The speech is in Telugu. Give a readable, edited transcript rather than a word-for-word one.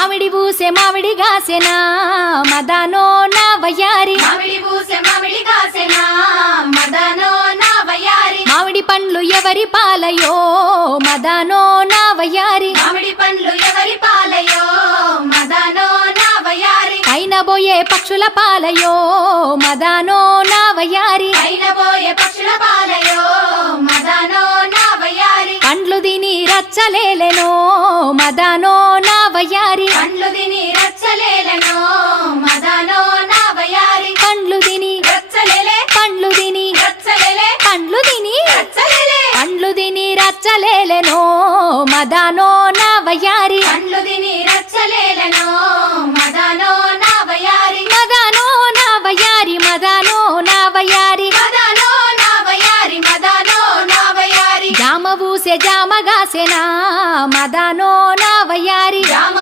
మామిడి పూసే మామిడి గాసెనా మదానో నా వయ్యారి మామిడి పూసే మామిడి కాసెనా మదనో నా వయ్యారి మామిడి పండ్లు ఎవరి పాలయో మదానో నా వయ్యారి మామిడి పండ్లు ఎవరి పాలయో మదనో నా వయ్యారి పైన బోయే పక్షుల పాలయో మదానో నా వయ్యారి పైన పోయే పక్షుల పాలయో మదనో నా వయ్యారి పండ్లు తిని రచ్చలేలెనో మదానో నా వయ్యారి పండ్లు తిని రచ్చలేలెనో మదనో నా వయ్యారి పండ్లు తిని రచ్చలేలే పండ్లు తిని రచ్చలేలే పండ్లు తిని రచ్చలేలే పండ్లు తిని రచ్చలేలెనో మదానో నా వయ్యారి పండ్లు తిని రచ్చలేలెనో మదనో నా వయ్యారి మదానో నా వయ్యారి మదానో నా వయ్యారి మదనో నా వయ్యారి మదనో నా వయ్యారి జామ పూసే జామ గాసెనా మదానో